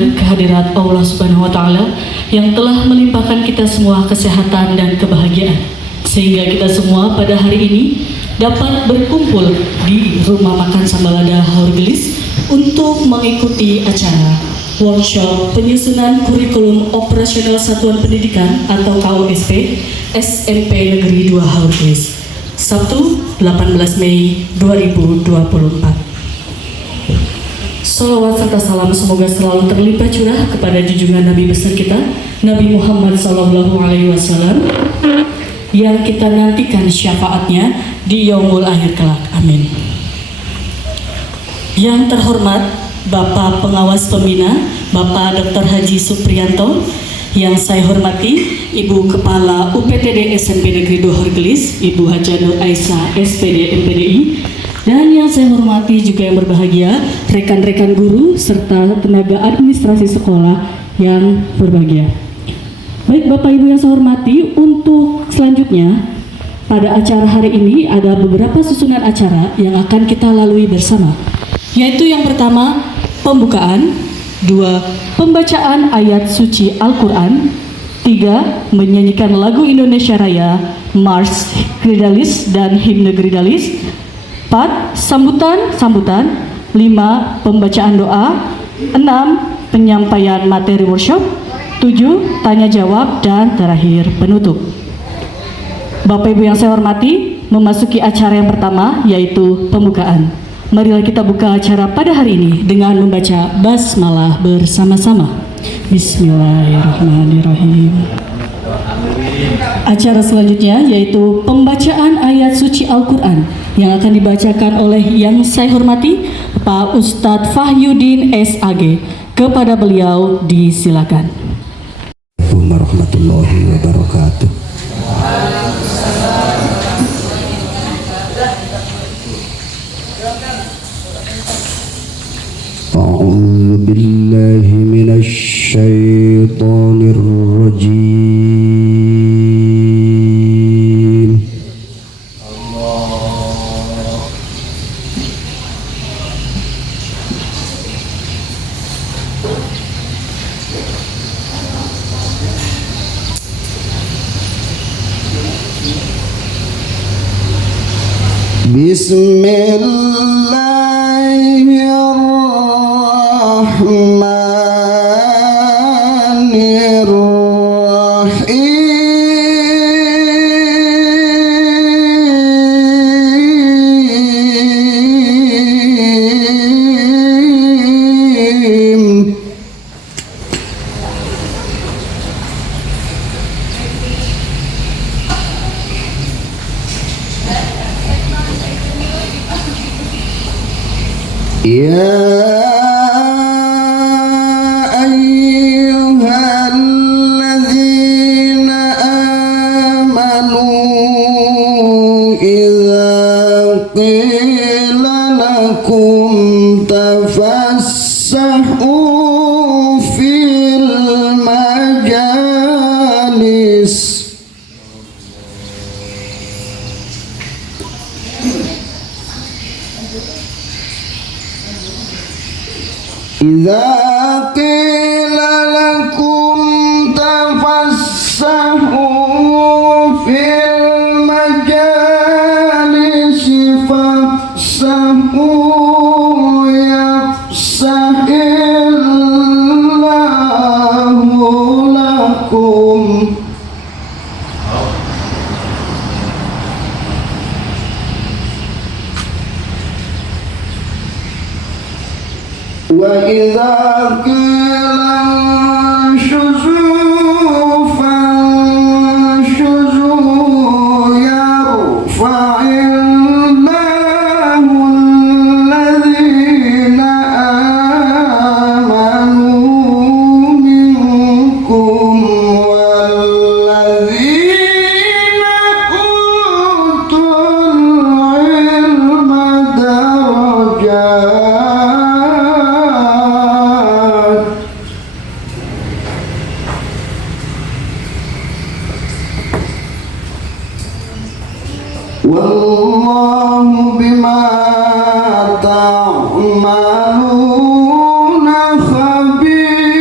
memohon kehadirat Allah Subhanahu wa Ta'ala yang telah melimpahkan kita semua kesehatan dan kebahagiaan, sehingga kita semua pada hari ini dapat berkumpul di Rumah Makan Sambalada Haurgelis untuk mengikuti acara workshop penyusunan kurikulum operasional satuan pendidikan atau KOSP SMP Negeri 2 Haurgelis, Sabtu 18 Mei 2024. Salawat serta salam semoga selalu terlimpah curah kepada junjungan Nabi besar kita, Nabi Muhammad SAW, yang kita nantikan syafaatnya di yaumul akhir kelak. Amin. Yang terhormat Bapak Pengawas Pembina, Bapak Dr. Haji Supriyanto, yang saya hormati Ibu Kepala UPTD SMP Negeri 2 Haurgelis, Ibu Haja Nur Aisyah SPD MPDI, dan yang saya hormati juga yang berbahagia rekan-rekan guru serta tenaga administrasi sekolah yang berbahagia. Baik Bapak Ibu yang saya hormati, untuk selanjutnya pada acara hari ini ada beberapa susunan acara yang akan kita lalui bersama, yaitu yang pertama pembukaan, 2 pembacaan ayat suci Al-Quran, 3 menyanyikan lagu Indonesia Raya, Mars Gridalis dan Himne Gridalis, 4 sambutan, 5 pembacaan doa, 6 penyampaian materi workshop, 7 tanya jawab, dan terakhir penutup. Bapak Ibu yang saya hormati, memasuki acara yang pertama yaitu pembukaan. Marilah kita buka acara pada hari ini dengan membaca basmalah bersama-sama. Bismillahirrahmanirrahim. Acara selanjutnya yaitu pembacaan ayat suci Al-Quran yang akan dibacakan oleh yang saya hormati Pak Ustadz Fahyudin SAG. Kepada beliau disilakan. Assalamualaikum warahmatullahi wabarakatuh. A'udzu billahi minasy syaithanir rajim. Ya ayyuhalladzina amanu idza qila lakum tafassahu fil majalis idza qila lakum tafassahu fil majalis fafsahu yafsahillahu lakum. Wa idza qila anshuzu fanshuzu yarfa'illahu alladhina amanu minkum walladhina utul ilma darajat. Wallahu bima ta'maluna khabir.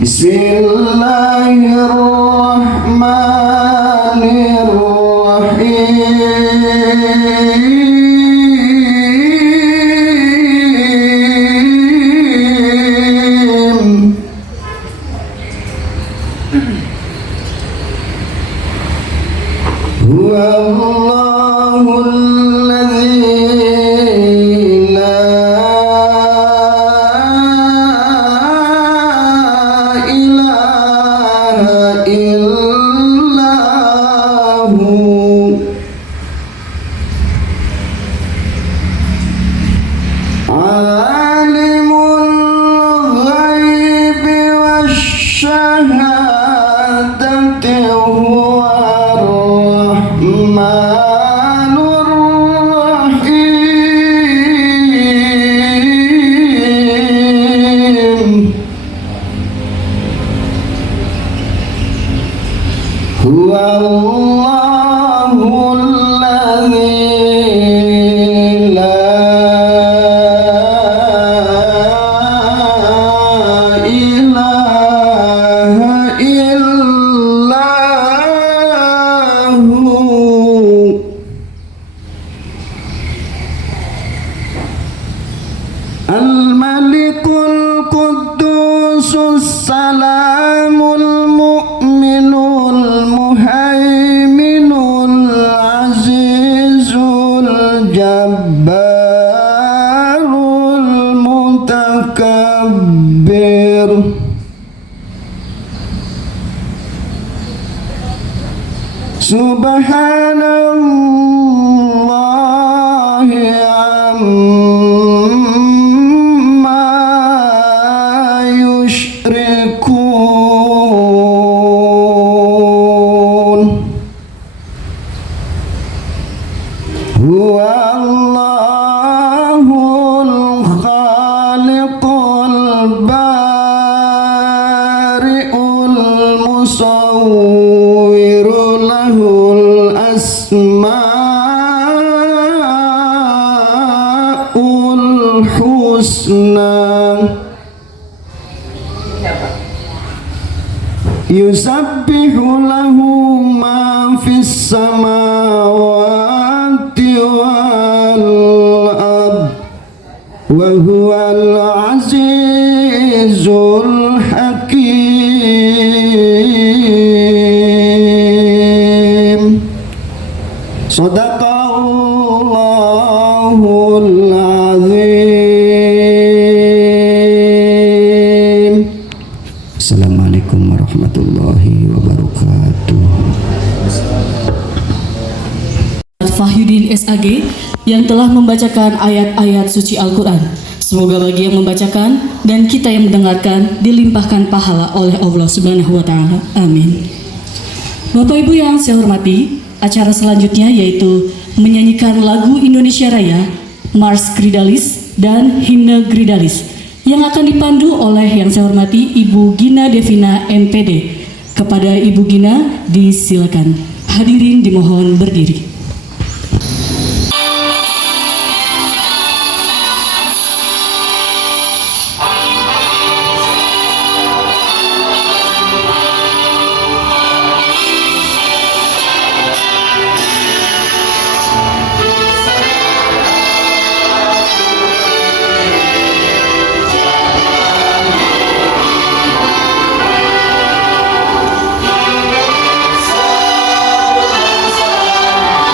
Bismillahirrahmanirrahim. Huwallahul ladzi la ilaha illahu alimul ghaibi wasyahadati huwar rahmanur rahim. Huwallahul ladzi la ilaha illahu al-malikul quddusus salamul mu'minul muhaiminul azizul jabbarul mutakabbir. Subhanallahi amma yushrikun. Huwallahul khaliqul bari'ul musawwiru lahul asma'ul husna. Yusabbihu lahu ma fis samawati wal ard wa huwal azizul hakim. Sadaqallahul azim. Assalamualaikum warahmatullahi wabarakatuh. Fahyudin SAG yang telah membacakan ayat-ayat suci Al-Quran. Semoga bagi yang membacakan dan kita yang mendengarkan dilimpahkan pahala oleh Allah Subhanahu wa Ta'ala. Amin. Bapak Ibu yang saya hormati, acara selanjutnya yaitu menyanyikan lagu Indonesia Raya, Mars Gridalis dan Himne Gridalis yang akan dipandu oleh yang saya hormati Ibu Gina Devina MPD. Kepada Ibu Gina disilakan. Hadirin dimohon berdiri. Indonesia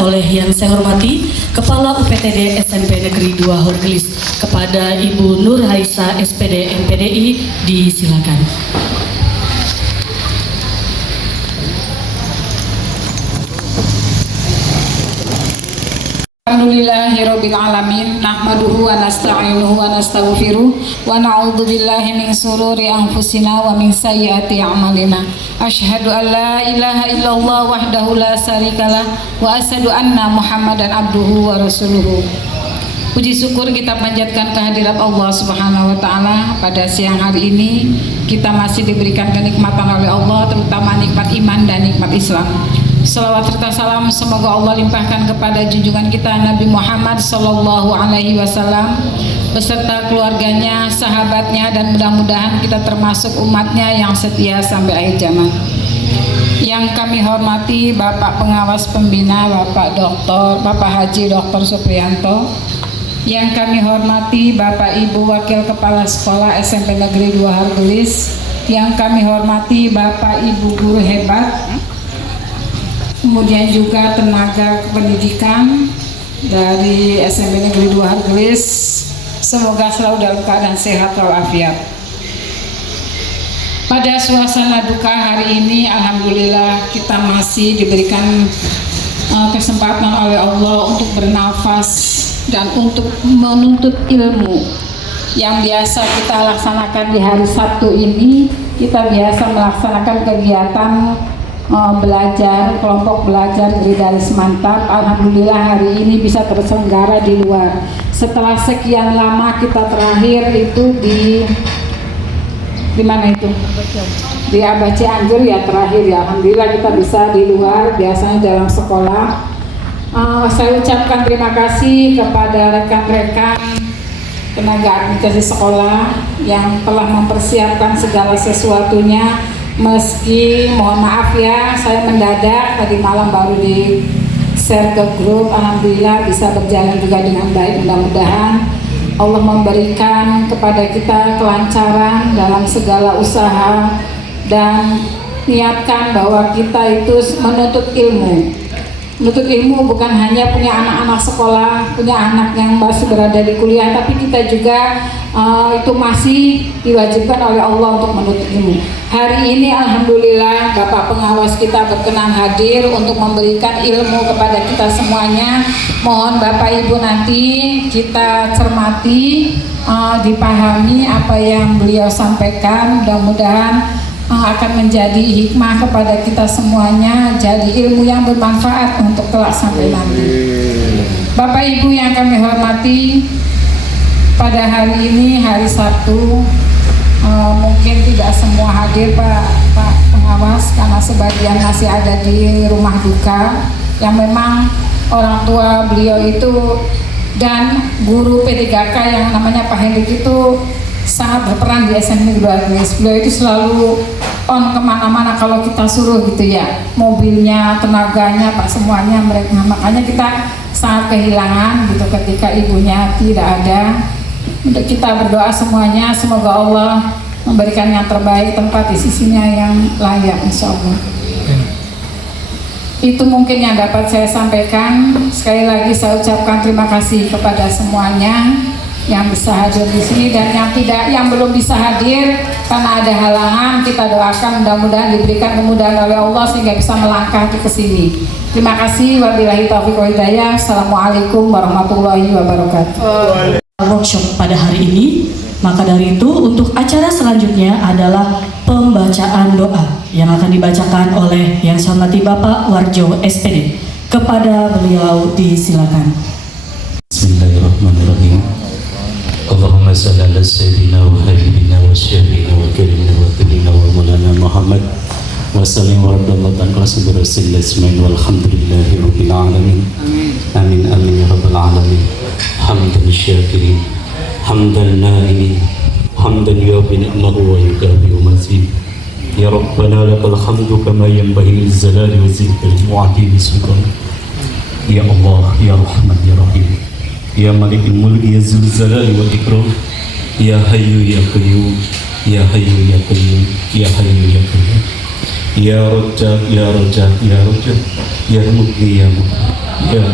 oleh yang saya hormati Kepala UPTD SMP Negeri 2 Horgelis. Kepada Ibu Nur Haisa SPD MPDI, disilakan. Alhamdulillahirabbil alamin, nahmaduhu wa nasta'inuhu wa nastaghfiruh wa na'udzu billahi min shururi anfusina wa min sayyiati a'malina. Asyhadu an la ilaha illallah wahdahu la syarikalah wa asyhadu anna Muhammadan abduhu wa rasuluhu. Puji syukur kita panjatkan kehadirat Allah Subhanahu wa taala. Pada siang hari ini kita masih diberikan kenikmatan oleh Allah, terutama nikmat iman dan nikmat Islam. Salawat serta salam semoga Allah limpahkan kepada junjungan kita Nabi Muhammad Sallallahu Alaihi Wasallam beserta keluarganya, sahabatnya, dan mudah-mudahan kita termasuk umatnya yang setia sampai akhir zaman. Yang kami hormati Bapak Pengawas Pembina, Bapak Haji Dr. Supriyanto. Yang kami hormati Bapak Ibu Wakil Kepala Sekolah SMP Negeri 2 Horgelis. Yang kami hormati Bapak Ibu guru hebat, kemudian juga tenaga pendidikan dari SMP Negeri 2 Horgelis, semoga selalu dalam keadaan sehat walafiat. Pada suasana duka hari ini, alhamdulillah kita masih diberikan kesempatan oleh Allah untuk bernafas dan untuk menuntut ilmu. Yang biasa kita laksanakan di hari Sabtu ini, kita biasa melaksanakan kegiatan belajar, kelompok belajar Gridaris Mantap. Alhamdulillah hari ini bisa terselenggara di luar. Setelah sekian lama kita terakhir itu di mana itu? Di Abah Cianjur ya terakhir ya. Alhamdulillah kita bisa di luar, biasanya dalam sekolah. Saya ucapkan terima kasih kepada rekan-rekan tenaga administrasi sekolah yang telah mempersiapkan segala sesuatunya. Meski mohon maaf ya, saya mendadak tadi malam baru di share ke grup. Alhamdulillah bisa berjalan juga dengan baik. Mudah-mudahan Allah memberikan kepada kita kelancaran dalam segala usaha dan niatkan bahwa kita itu menuntut ilmu. Menuntut ilmu bukan hanya punya anak-anak sekolah, punya anak yang masih berada di kuliah, tapi kita juga itu masih diwajibkan oleh Allah untuk menuntut ilmu. Hari ini alhamdulillah Bapak Pengawas kita berkenan hadir untuk memberikan ilmu kepada kita semuanya. Mohon Bapak Ibu nanti kita cermati, dipahami apa yang beliau sampaikan. Mudah-mudahan akan menjadi hikmah kepada kita semuanya, jadi ilmu yang bermanfaat untuk kelak sampai nanti. Bapak Ibu yang kami hormati, pada hari ini hari Sabtu, mungkin tidak semua hadir Pak Pengawas karena sebagian masih ada di rumah duka yang memang orang tua beliau itu dan guru P3K yang namanya Pak Hendrik itu sangat berperan di SMP 2 Horgelis. Beliau itu selalu on kemana-mana kalau kita suruh gitu ya, mobilnya, tenaganya, Pak, semuanya mereka. Makanya kita sangat kehilangan gitu ketika ibunya tidak ada. Untuk kita berdoa semuanya, semoga Allah memberikan yang terbaik, tempat di sisinya yang layak, insya Allah. Itu mungkin yang dapat saya sampaikan. Sekali lagi saya ucapkan terima kasih kepada semuanya yang bisa hadir di sini dan yang belum bisa hadir karena ada halangan. Kita doakan mudah-mudahan diberikan kemudahan oleh Allah sehingga bisa melangkah ke sini. Terima kasih. Wabillahi taufiq wal hidayah. Assalamualaikum warahmatullahi wabarakatuh. Workshop pada hari ini, maka dari itu untuk acara selanjutnya adalah pembacaan doa yang akan dibacakan oleh yang saya hormati Bapak Warjo SPD. Kepada beliau disilakan. Bismillahirrahmanirrahim. Allahumma salli ala sayyidina wa habibina wa syafiina wa karimina wa qadina wa maulana Muhammad wa sallim wa radallahu ta'ala rasul rasulillah ismail walhamdulillahi rabbil alamin. Amin amin ya rabbal alamin. Hamdan syakirin, hamdan na'imin, hamdan yuafi ni'mahu wa yukafi mazid. Ya Rabbana lakal hamdu kama yanbaghi lizzalali wa zikri mu'adili sultan. Ya Allah, Ya Rahman, Ya Rahim, Ya Malikul Mulk, Ya Zul Jalali wal Ikram, Ya Hayyu Ya Qayyum, Ya Hayyu Ya Qayyum, Ya Hayyu Ya Qayyum, Ya Raja, Ya Raja, Ya Raja, Ya Mughni Ya Mughni, Ya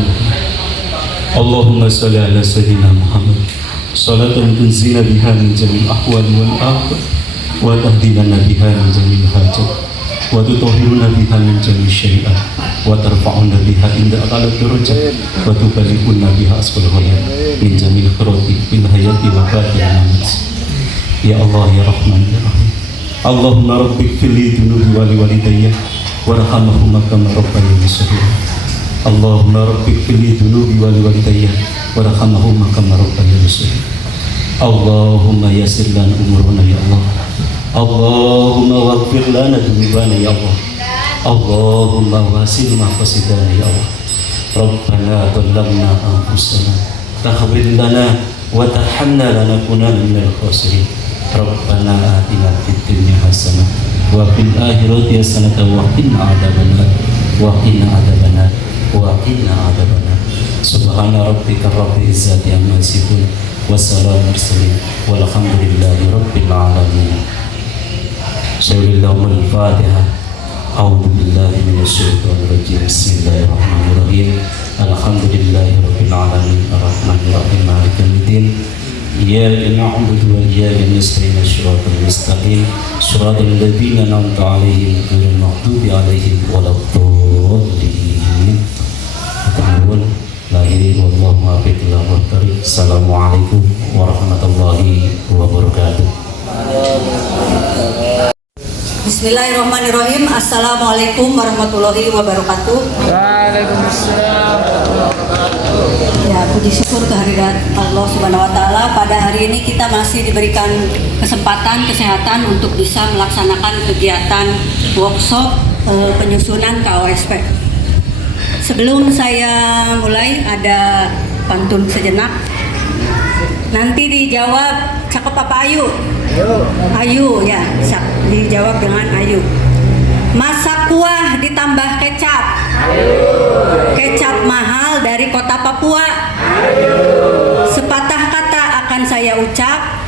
Allahumma salli ala Sayyidina Muhammad salatan tunzina biha min jamil ahwal wal afat wa tahdina biha min jamil hajat wa tutahhiruna biha min jamil syari'at wa tarfa'una biha inda a'la darajat wa tuballighuna biha asfal ghayat min jamil khirati fil hayati wa batil mamat. Ya Allah ya Rahman ya Rahim. Allahumma rabbik fili dunubi wali walidayya warhamahuma kama rabbayani shaghira. Allahumma rabbik fili dunubi wali walidayya warhamahuma kama rabbayani shaghira. Allahumma yassir lana umurana ya Allah. Allahumma waghfir lana dzunubana ya Allah. Allahumma wasil maqasidana ya Allah. Rabbana dhallamna anfusana taghfir lana wa tarhamna lanakunanna minal khasirin. Rabbana atina fid dunya hasanah wa fil akhirati hasanah wa qina adzabannar wa qina adzabannar wa qina adzabannar. Subhana rabbika rabbil izzati amma yasifun wa salamun mursalin walhamdulillahi rabbil alamin. Syarillahul Fatihah. A'udzu billahi minasyaitonir rajim. Bismillahirrahmanirrahim. Alhamdulillahi rabbil alamin arrahmanir rahim maliki yaumiddin. Iyyaka na'budu wa iyyaka nasta'in shiratal mustaqim shiratal ladzina an'amta 'alaihim ghairil maghdubi 'alaihim waladdallin. Lahir wallahu muwaffiq ila thariq. Assalamualaikum warahmatullahi wabarakatuh. Bismillahirrahmanirrahim. Assalamualaikum warahmatullahi wabarakatuh. Waalaikumsalam. Ya, puji syukur kehadirat Allah Subhanahu wa taala. Pada hari ini kita masih diberikan kesempatan kesehatan untuk bisa melaksanakan kegiatan workshop penyusunan KOSP. Sebelum saya mulai ada pantun sejenak. Nanti dijawab cakep apa Ayu? Ayu ya, dijawab dengan Ayu. Masak kuah ditambah kecap. Kecap mahal dari kota Papua. Sepatah kata akan saya ucap.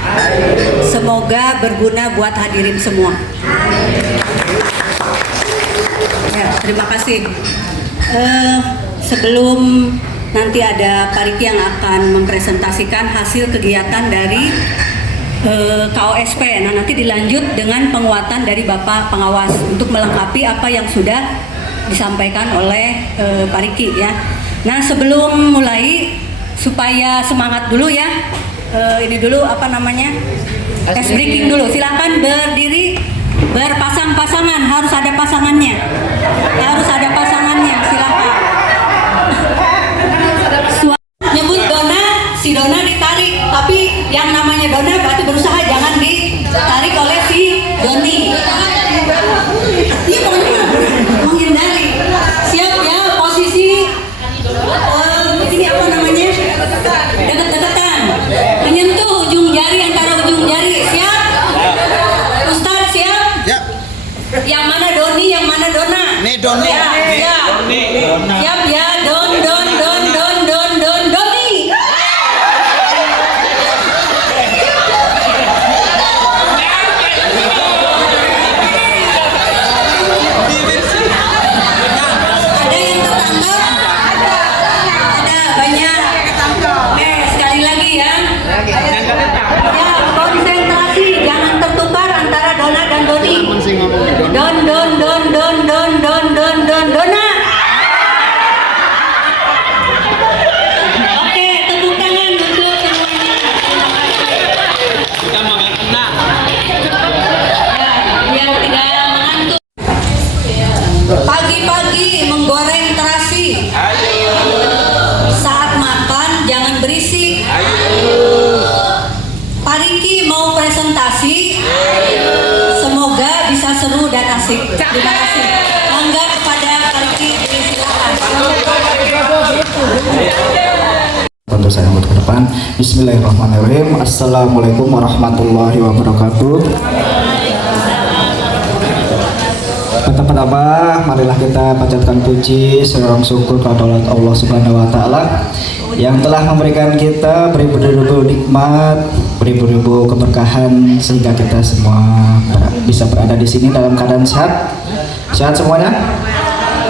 Semoga berguna buat hadirin semua. Ya, terima kasih. Sebelum nanti ada Pak Riki yang akan mempresentasikan hasil kegiatan dari KOSP. Nah, nanti dilanjut dengan penguatan dari Bapak Pengawas untuk melengkapi apa yang sudah disampaikan oleh Pak Riki ya. Nah, sebelum mulai supaya semangat dulu ya. Ini dulu apa namanya? Tes breaking dulu. Silakan berdiri berpasang-pasangan, harus ada pasangannya. Harus ada pasangannya, silakan. Nyebut Dona, si Dona ditarik, tapi yang namanya Dona berarti berusaha jangan ditarik oleh si Doni. Iya, pokoknya menghindari. Siap ya, posisi ini apa namanya? Dekat-dekatan. Menyentuh ujung jari antara ujung jari. Siap? Ustadz siap? Siap. Yang mana Doni, yang mana Dona? Nih Doni. Ya, siap. Siap ya, Doni. Ada yang tertangkap? Ada banyak. Oke, sekali lagi ya. Ya, konsentrasi, jangan tertukar antara Dona dan Doni. Dona. Oke, tepuk tangan untuk semuanya. Ya, biar tidak mengantuk. Pagi-pagi menggoreng terasi. Saat makan jangan berisik. Pak Riki mau presentasi. Semoga bisa seru dan asik. Terima kasih. Mangga kepada Pak Riki, silakan. Tentu saya untuk ke depan. Bismillahirrahmanirrahim. Assalamualaikum warahmatullahi wabarakatuh. Pertama-tama marilah kita panjatkan puji serta syukur kepada Allah Subhanahu wa taala yang telah memberikan kita beribu-ribu nikmat, beribu-ribu keberkahan sehingga kita semua bisa berada di sini dalam keadaan sehat. Sehat semuanya?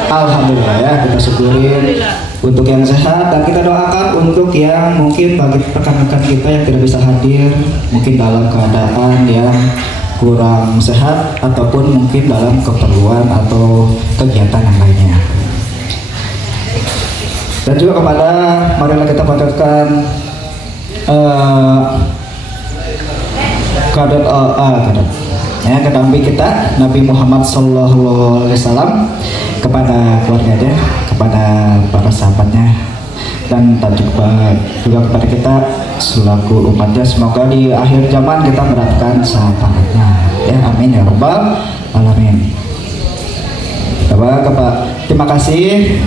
Alhamdulillah ya, kita syukurin untuk yang sehat, dan kita doakan untuk yang mungkin bagi rekan-rekan kita yang tidak bisa hadir, mungkin dalam keadaan yang kurang sehat ataupun mungkin dalam keperluan atau kegiatan yang lainnya. Dan juga kepada, marilah kita panjatkan kedamping kita Nabi Muhammad Sallallahu Alaihi Wasallam, kepada keluarganya, kepada para sahabatnya, dan juga kepada kita selaku umatnya. Semoga di akhir zaman kita mendapatkan syafaatnya, ya amin ya rabbal alamin. Terima kasih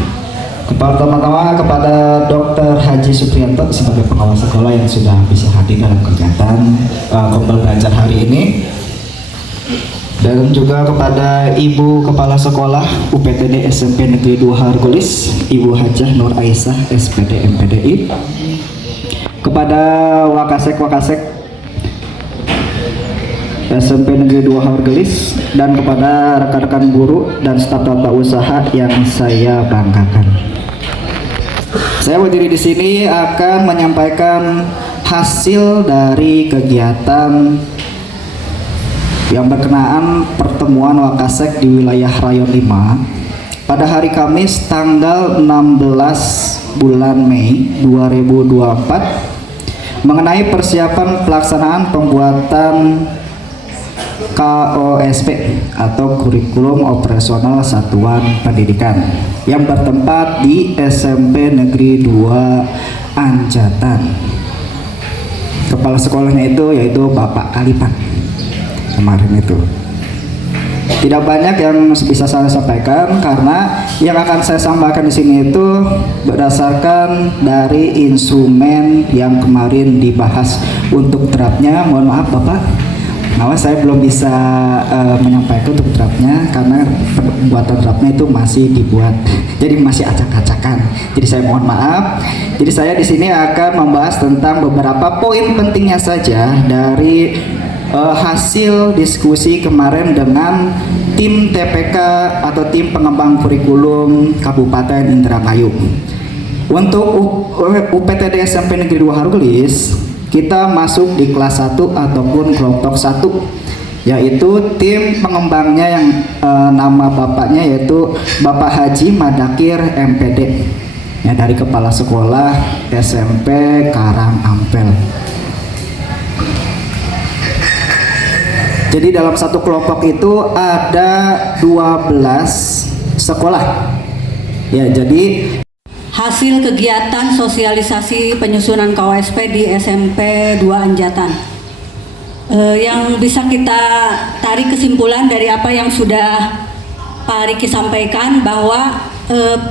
pertama-tama kepada Dr. Haji Supriyanto sebagai pengawas sekolah yang sudah bisa hadir dalam kegiatan Kobel Belajar hari ini, dan juga kepada Ibu Kepala Sekolah UPTD SMP Negeri 2 Hargolis, Ibu Hajah Nur Aisyah SPD MPDI, kepada Wakasek SMP Negeri 2 Hargolis, dan kepada rekan-rekan guru dan staf tata usaha yang saya banggakan. Saya berdiri di sini akan menyampaikan hasil dari kegiatan yang berkenaan pertemuan Wakasek di wilayah Rayon 5 pada hari Kamis tanggal 16 bulan Mei 2024 mengenai persiapan pelaksanaan pembuatan KOSP atau Kurikulum Operasional Satuan Pendidikan yang bertempat di SMP Negeri 2 Anjatan. Kepala sekolahnya itu yaitu Bapak Kalipan kemarin itu. Tidak banyak yang bisa saya sampaikan karena yang akan saya sampaikan di sini itu berdasarkan dari instrumen yang kemarin dibahas untuk draftnya. Mohon maaf Bapak, saya belum bisa menyampaikan untuk draftnya karena pembuatan draftnya itu masih dibuat, jadi masih acak-acakan. Jadi saya mohon maaf. Jadi saya di sini akan membahas tentang beberapa poin pentingnya saja dari hasil diskusi kemarin dengan tim TPK atau tim pengembang kurikulum Kabupaten Indramayu. Untuk UPTD SMP Negeri 2 Hargolis, kita masuk di kelas 1 ataupun kelompok 1, yaitu tim pengembangnya yang nama bapaknya yaitu Bapak Haji Madakir MPD, ya, dari Kepala Sekolah SMP Karang Ampel. Jadi dalam satu kelompok itu ada 12 sekolah. Ya, jadi hasil kegiatan sosialisasi penyusunan KOSP di SMP 2 Anjatan. Yang bisa kita tarik kesimpulan dari apa yang sudah Pak Riki sampaikan bahwa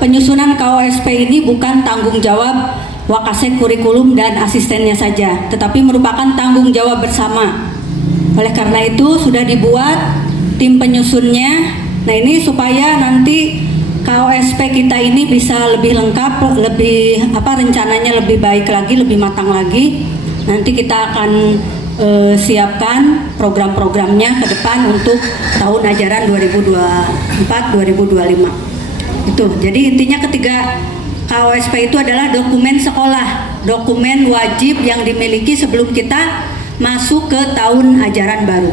penyusunan KOSP ini bukan tanggung jawab Wakasek Kurikulum dan asistennya saja, tetapi merupakan tanggung jawab bersama. Oleh karena itu sudah dibuat tim penyusunnya. Nah, ini supaya nanti KOSP kita ini bisa lebih lengkap, lebih rencananya lebih baik lagi, lebih matang lagi. Nanti kita akan siapkan program-programnya ke depan untuk tahun ajaran 2024-2025. Itu. Jadi intinya ketiga KOSP itu adalah dokumen sekolah, dokumen wajib yang dimiliki sebelum kita masuk ke tahun ajaran baru.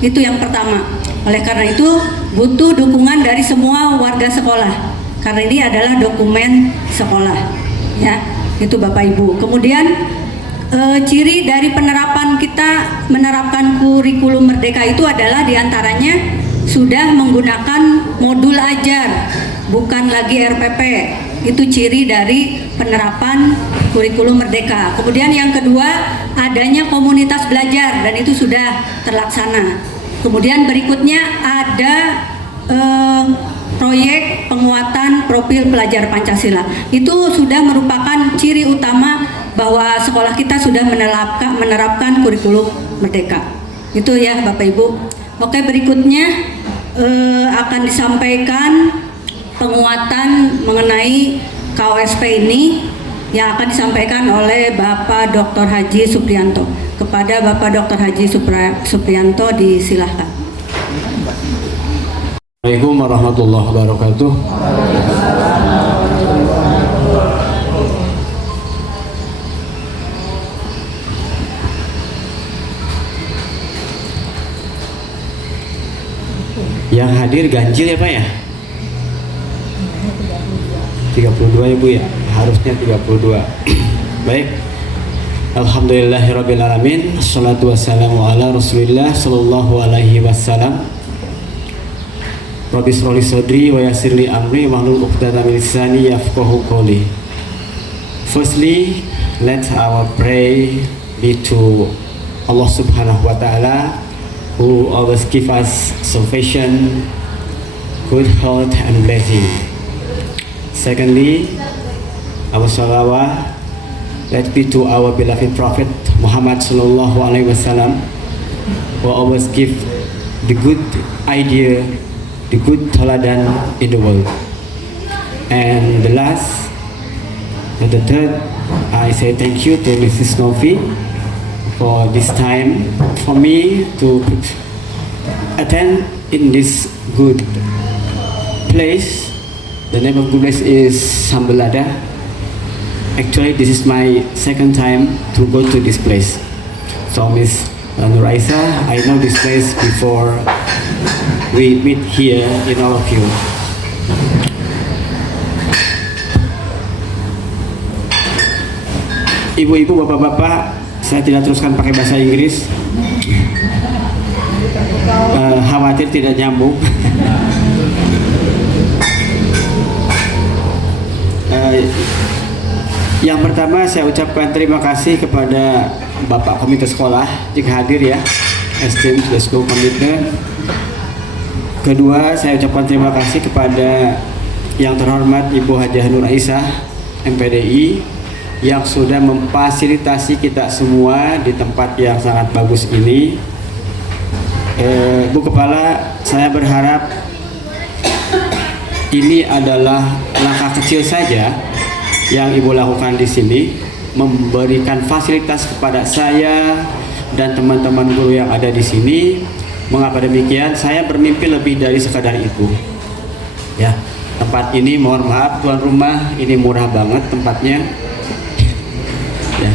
Itu yang pertama. Oleh karena itu butuh dukungan dari semua warga sekolah, karena ini adalah dokumen sekolah, ya. Itu Bapak Ibu. Kemudian ciri dari penerapan kita menerapkan kurikulum Merdeka itu adalah diantaranya sudah menggunakan modul ajar, bukan lagi RPP. Itu ciri dari penerapan kurikulum Merdeka. Kemudian yang kedua, adanya komunitas belajar, dan itu sudah terlaksana. Kemudian berikutnya ada proyek penguatan profil pelajar Pancasila. Itu sudah merupakan ciri utama bahwa sekolah kita sudah menerapkan kurikulum Merdeka. Itu ya Bapak Ibu. Oke, berikutnya akan disampaikan penguatan mengenai KOSP ini yang akan disampaikan oleh Bapak Dr. Haji Supriyanto. Kepada Bapak Dr. Haji Supriyanto disilahkan. Assalamualaikum warahmatullahi wabarakatuh. Yang hadir ganjil ya Pak ya? 32 ya Bu ya? Harusnya 32. Baik. Alhamdulillahirrabbilalamin. Assalatu wassalamu ala rasulillah sallallahu alaihi wasallam. Rabbi shrah li sadri wa yassir li amri wahlul 'uqdatam min lisani yafqahu qawli. Firstly, let our pray be to Allah Subhanahu wa Ta'ala, who always give us salvation, good health and blessing. Secondly, our salawah let be to our beloved Prophet Muhammad sallallahu alaihi wasallam, who always give the good idea, the good teladan in the world. And the third, I say thank you to Mrs. Novi for this time for me to attend in this good place. The name of good place is Sambelada. Actually, this is my second time to go to this place. So, Miss Nuraisa, I know this place before we meet here in all of you. Ibu-ibu, bapak-bapak, saya tidak teruskan pakai bahasa Inggris. Khawatir tidak nyambung. Yang pertama saya ucapkan terima kasih kepada Bapak Komite Sekolah jika hadir ya, esteemed school committee. Kedua, saya ucapkan terima kasih kepada yang terhormat Ibu Hajah Nur Aisyah MPDI yang sudah memfasilitasi kita semua di tempat yang sangat bagus ini. Bu Kepala, saya berharap ini adalah langkah kecil saja yang Ibu lakukan di sini, memberikan fasilitas kepada saya dan teman-teman guru yang ada di sini. Mengapa demikian? Saya bermimpi lebih dari sekadar itu. Ya, tempat ini mohon maaf tuan rumah, ini murah banget tempatnya. Ya,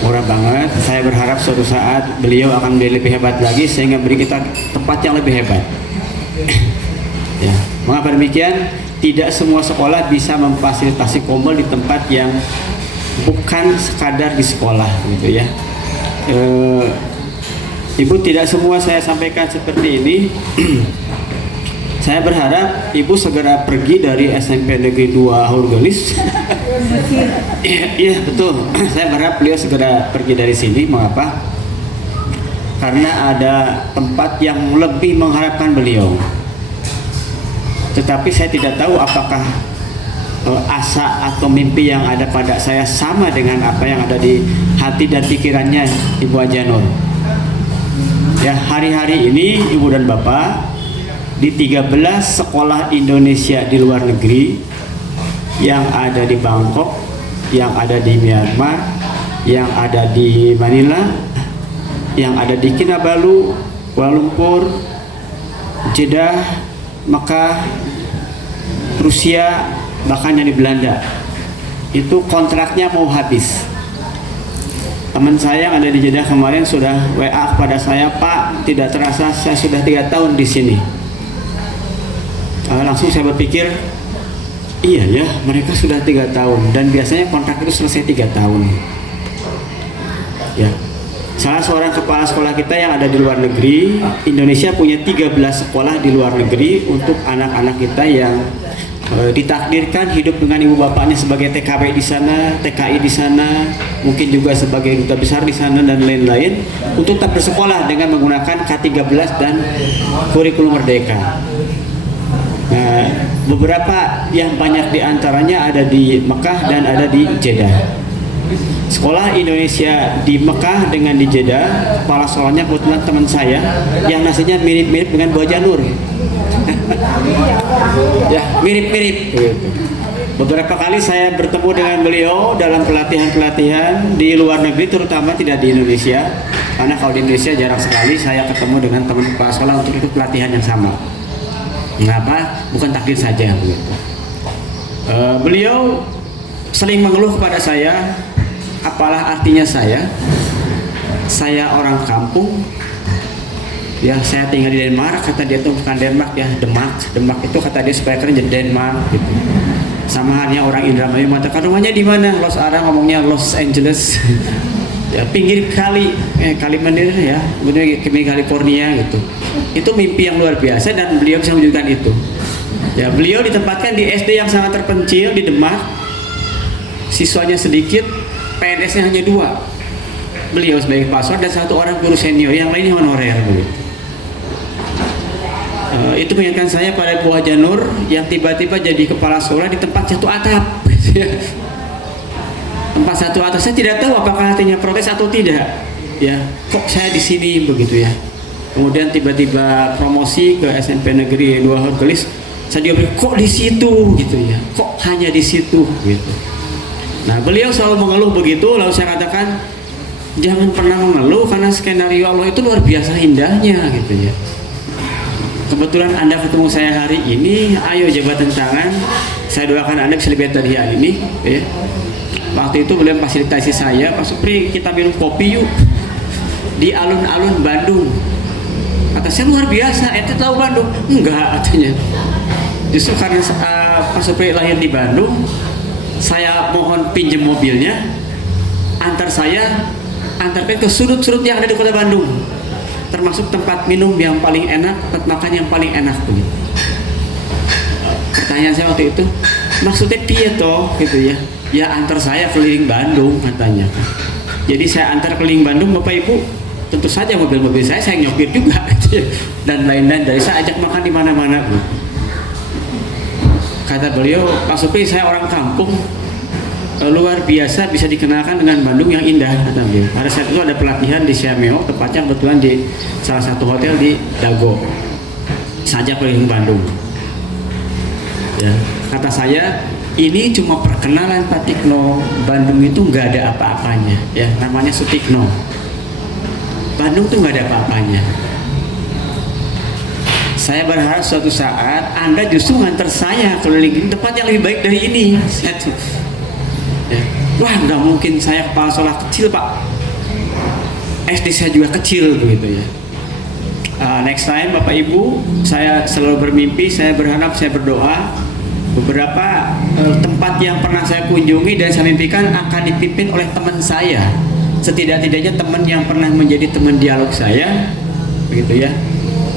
murah banget. Saya berharap suatu saat beliau akan menjadi lebih hebat lagi sehingga beri kita tempat yang lebih hebat. Ya, mengapa demikian? Tidak semua sekolah bisa memfasilitasi kombel di tempat yang bukan sekadar di sekolah, gitu ya. Ibu, tidak semua saya sampaikan seperti ini. Saya berharap Ibu segera pergi dari SMP Negeri 2 Hurgelis. Iya betul. Saya berharap beliau segera pergi dari sini. Mengapa? Karena ada tempat yang lebih mengharapkan beliau. Tetapi saya tidak tahu apakah asa atau mimpi yang ada pada saya sama dengan apa yang ada di hati dan pikirannya Ibu Ajanur. Ya, hari-hari ini Ibu dan Bapak di 13 sekolah Indonesia di luar negeri yang ada di Bangkok, yang ada di Myanmar, yang ada di Manila, yang ada di Kinabalu, Kuala Lumpur, Jeddah, Mekah, Rusia, bahkan yang di Belanda, itu kontraknya mau habis. Teman saya yang ada di Jeddah kemarin sudah WA kepada saya, Pak, tidak terasa saya sudah 3 tahun di sini. Langsung saya berpikir, iya ya, mereka sudah 3 tahun dan biasanya kontrak itu selesai 3 tahun. Ya, salah seorang kepala sekolah kita yang ada di luar negeri, Indonesia punya 13 sekolah di luar negeri untuk anak-anak kita yang ditakdirkan hidup dengan ibu bapaknya sebagai TKW di sana, TKI di sana, mungkin juga sebagai duta besar di sana dan lain-lain, untuk tetap bersekolah dengan menggunakan K13 dan kurikulum merdeka. Nah, beberapa yang banyak diantaranya ada di Mekah dan ada di Jeddah. Sekolah Indonesia di Mekah dengan di Jeddah, kepala sekolahnya kebetulan teman saya yang nasinya mirip-mirip dengan Bu Janur. Ya, mirip-mirip. Beberapa kali saya bertemu dengan beliau dalam pelatihan-pelatihan di luar negeri, terutama tidak di Indonesia. Karena kalau di Indonesia jarang sekali saya ketemu dengan teman kepala sekolah untuk ikut pelatihan yang sama. Mengapa? Bukan takdir saja begitu. Beliau sering mengeluh kepada saya, apalah artinya saya orang kampung, Ya, saya tinggal di Denmark, kata dia tuh bukan Denmark ya, Demak itu kata dia supaya keren jadi Denmark gitu. Sama halnya orang Indramayu mengatakan rumahnya di mana? Los Ara ngomongnya Los Angeles. Ya, pinggir kali Kalimantan ya, kemudian ke California gitu. Itu mimpi yang luar biasa dan beliau bisa mewujudkan itu. Ya, beliau ditempatkan di SD yang sangat terpencil di Demak. Siswanya sedikit, PNS-nya hanya 2. Beliau sebagai pastor dan 1 orang guru senior, yang lainnya honorer begitu. Itu mengingatkan saya pada Bu Haja Nur yang tiba-tiba jadi kepala sekolah di tempat satu atap. Tempat satu atap, saya tidak tahu apakah hatinya protes atau tidak. Ya, kok saya di sini begitu ya. Kemudian tiba-tiba promosi ke SMP Negeri 2 Horgelis, saya juga bilang, kok di situ gitu ya. Kok hanya di situ gitu. Nah, beliau selalu mengeluh begitu, lalu saya katakan jangan pernah mengeluh karena skenario Allah itu luar biasa indahnya gitu ya. Kebetulan Anda ketemu saya hari ini, ayo jabatan tangan. Saya doakan Anda bisa lebih dari hari ini ya. Waktu itu beliau fasilitasi saya, Pak Supri kita minum kopi yuk di alun-alun Bandung. Kata saya luar biasa, ente tahu Bandung? Enggak katanya. Justru karena Pak Supri lahir di Bandung, saya mohon pinjam mobilnya, antarkan ke sudut-sudut yang ada di kota Bandung, termasuk tempat minum yang paling enak, tempat makan yang paling enak begitu. Pertanyaan saya waktu itu, maksudnya piye toh gitu ya? Ya antar saya keliling Bandung katanya. Jadi saya antar keliling Bandung Bapak Ibu, tentu saja mobil-mobil saya nyopir juga gitu ya. Dan lain-lain, dari saya ajak makan di mana-mana. Kata beliau, Pak Supri saya orang kampung, luar biasa bisa dikenalkan dengan Bandung yang indah kata beliau. Pada saat itu ada pelatihan di Siameo, tepatnya kebetulan di salah satu hotel di Dago. Saja keliling Bandung. Ya, kata saya ini cuma perkenalan Pak Tikno. Bandung itu nggak ada apa-apanya. Ya, namanya Sutikno. Bandung tuh nggak ada apa-apanya. Saya berharap suatu saat Anda justru nganter saya keliling tempat yang lebih baik dari ini. Ya. Wah, nggak mungkin saya kepala sekolah kecil Pak. SD saya juga kecil begitu ya. Next time Bapak Ibu, saya selalu bermimpi, saya berharap, saya berdoa beberapa tempat yang pernah saya kunjungi dan saya mimpikan akan dipimpin oleh teman saya. Setidak-tidaknya teman yang pernah menjadi teman dialog saya, begitu ya.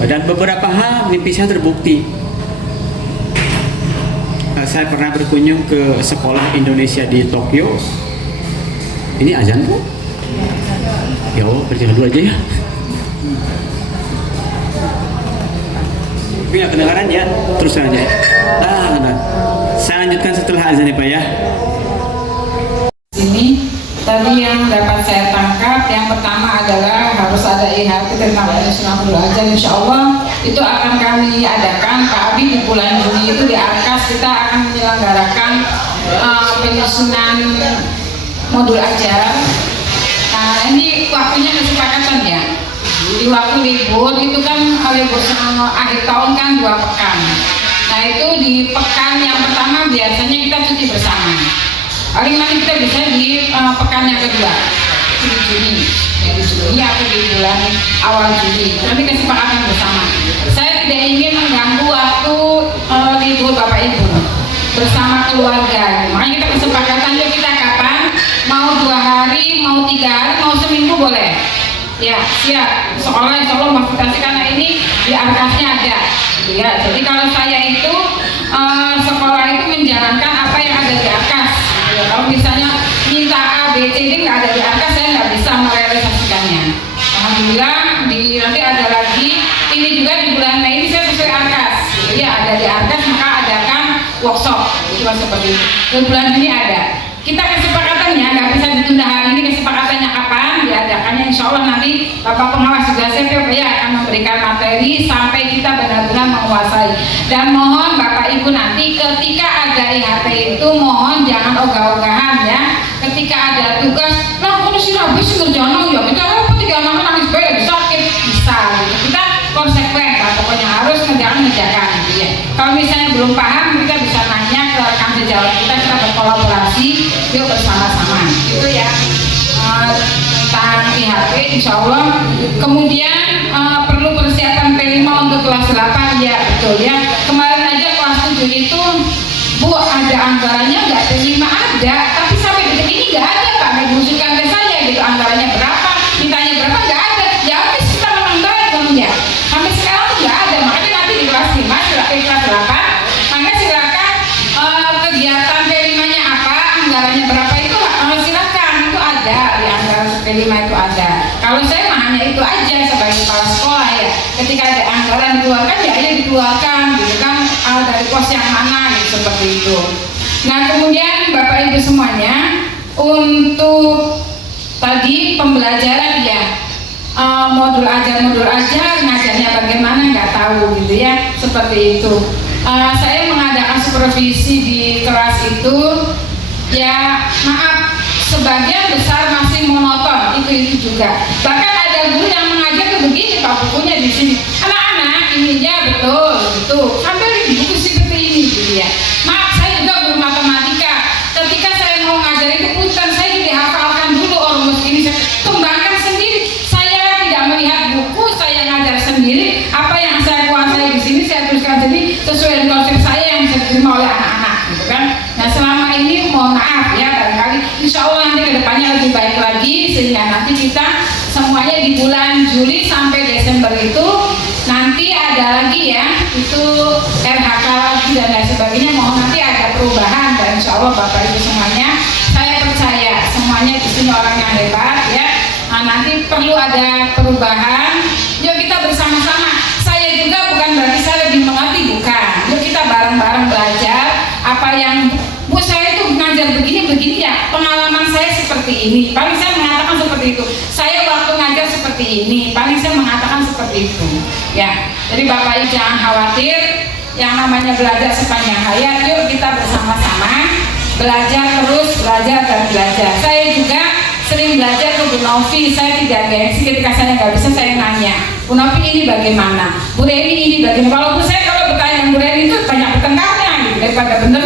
Dan beberapa hal mimpi saya terbukti. Saya pernah berkunjung ke sekolah Indonesia di Tokyo. Ini azan Bu? Ya Allah, berjalan dulu aja ya. Tapi nggak kedengaran ya, terus aja. Benar. Saya lanjutkan setelah azan ya Pak ya. Ini tadi yang dapat saya tangkap, yang pertama adalah harus ada IHP tentang Sunnah Belajar. Insya Allah itu akan kami adakan Pak Abi di bulan Juni itu di Arkas kita akan menyelenggarakan penyusunan modul ajar. Nah ini waktunya kesepakatan ya. Di waktu libur itu kan libur akhir tahun kan 2 pekan. Nah itu di pekan yang pertama biasanya kita cuti bersama. Paling nanti kita bisa di pekan yang kedua di Juni, ya di Juni atau di bulan awal Juli. Nanti kesepakatan bersama. Saya tidak ingin mengganggu waktu libur Bapak Ibu bersama keluarga. Makanya kita kesepakatan yuk kita kapan mau 2 hari, mau 3 hari, mau seminggu boleh. Ya siap. Sekolah insya Allah fasilitasi karena ini di Arkasnya ada. Ya, jadi kalau saya itu sekolah itu menjalankan apa yang ada di Arkas. Ya, kalau misalnya minta A, B, C, D nggak ada di Arkas, saya nggak bisa merealisasikannya. Alhamdulillah, nanti ada lagi. Ini juga di bulan Mei ini saya sesuai Arkas. Jadi ada di Arkas maka adakan workshop. Cuma seperti itu. Dan bulan ini ada. Kita kesepakatannya nggak bisa ditunda hari ini. Kesepakatannya kapan? Diadakannya insya Allah nanti Bapak Pengawas juga CPP akan memberikan materi sampai kita benar-benar menguasai. Dan mohon Bapak Ibu nanti ketika ada IHP itu mohon jangan ogah-ogahan ya. Ketika ada tugas, lah kalau sih habis ngerjain ya kita apa 3 anak nangis baik sakit bisa. Gitu. Kita konsekuen lah pokoknya harus ngerjakan gitu ya. Kalau misalnya belum paham kita bisa nanya ke rekan sejawat kita berkolaborasi yuk bersama-sama itu ya tentang IHP insya Allah. Kemudian perlu persiapan untuk kelas 8 ya betul ya. Kemarin aja kelas 7 itu Bu ada anggarannya nggak terima ada, tapi sampai detik ini nggak ada Pak. Nggak diusulkan ke saya gitu anggarannya berapa, ditanya berapa nggak ada. Ya habis kita memang baik ya. Sampai sekarang tuh nggak ada. Makanya nanti di kelas 5 silakan kelas 8, maka silakan kegiatan P5-nya apa, anggarannya berapa itu silakan itu ada di anggaran P5 itu ada. Kalau saya mah hanya itu aja sebagai kepala sekolah ya. Ketika ada anggaran dikeluarkan ya aja dikeluarkan gitu kan dari pos yang mana gitu seperti itu. Nah kemudian Bapak Ibu semuanya untuk tadi pembelajaran ya modul ajar ngajarnya bagaimana nggak tahu gitu ya seperti itu. Saya mengadakan supervisi di kelas itu ya maaf sebagian besar masih monoton itu juga. Bahkan ada guru yang mengajar tuh begini Pak bukunya di sini. Anak-anak ini ya betul gitu. Sampai di buku seperti ini gitu ya. Maaf saya juga guru matematika. Ketika saya mau ngajar itu punten saya juga hafalkan dulu rumus ini saya kembangkan sendiri. Saya tidak melihat buku, saya ngajar sendiri. Apa yang saya kuasai di sini saya tuliskan sendiri sesuai dengan konsep saya yang bisa diterima oleh anak-anak gitu kan. Nah selama ini mohon maaf ya barangkali insya Allah nanti kedepannya lebih baik lagi sehingga nanti kita semuanya di bulan Juli sampai Desember itu nanti ada lagi ya itu RHK lagi dan lain sebagainya. Mohon nanti ada perubahan dan insya Allah Bapak Ibu semuanya saya percaya semuanya di sini orang yang hebat ya. Nah, nanti perlu ada perubahan. Yuk kita bersama-sama. Saya juga bukan berarti saya lebih mengerti bukan. Yuk kita bareng-bareng belajar apa yang Bu saya itu ngajar begini ya pengalaman saya seperti ini paling saya mengatakan seperti itu, saya waktu ngajar seperti ini paling saya mengatakan seperti itu ya. Jadi Bapak Ibu jangan khawatir, yang namanya belajar sepanjang hayat. Yuk kita bersama-sama belajar terus, belajar dan belajar. Saya juga sering belajar ke Bu Novi, saya tidak gengsi ketika saya nggak bisa saya nanya Bu Novi ini bagaimana, Bu Reni ini bagaimana. Walaupun saya kalau bertanya Bu Reni itu banyak bertengkarnya gitu daripada bener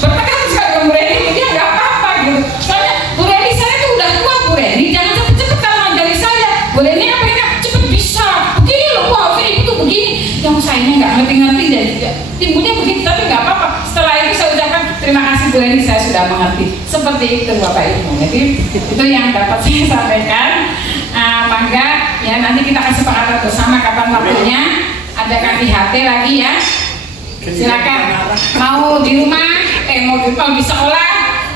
bertengkar dengan Bu Reni dia nggak apa-apa gitu. Soalnya Bu Reni saya tuh udah tua Bu Reni, jangan cepet-cepet kalau ngajari saya. Bu Reni apa ini cepet bisa begini loh, wah ini itu begini yang saya nggak ngerti-ngerti dan timbulnya begitu, tapi nggak apa-apa. Setelah itu saya ucapkan terima kasih Bu Reni, saya sudah mengerti. Seperti itu Bapak Ibu. Jadi itu yang dapat saya sampaikan. Mangga ya nanti kita kasih sepakatan bersama kapan waktunya ada KTHT lagi ya. Silakan mau di rumah, mau di sekolah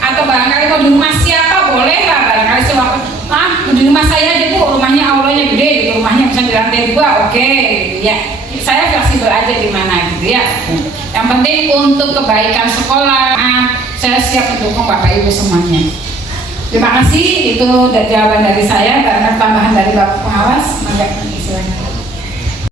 atau barangkali mau di rumah siapa boleh lah barangkali sewaktu di rumah saya aja Bu, rumahnya aulanya gede gitu, rumahnya bisa di lantai 2 oke gitu ya. Saya fleksibel aja di mana gitu ya. Yang penting untuk kebaikan sekolah saya siap mendukung Bapak Ibu semuanya. Terima kasih, itu jawaban dari saya karena tambahan dari Bapak Pengawas.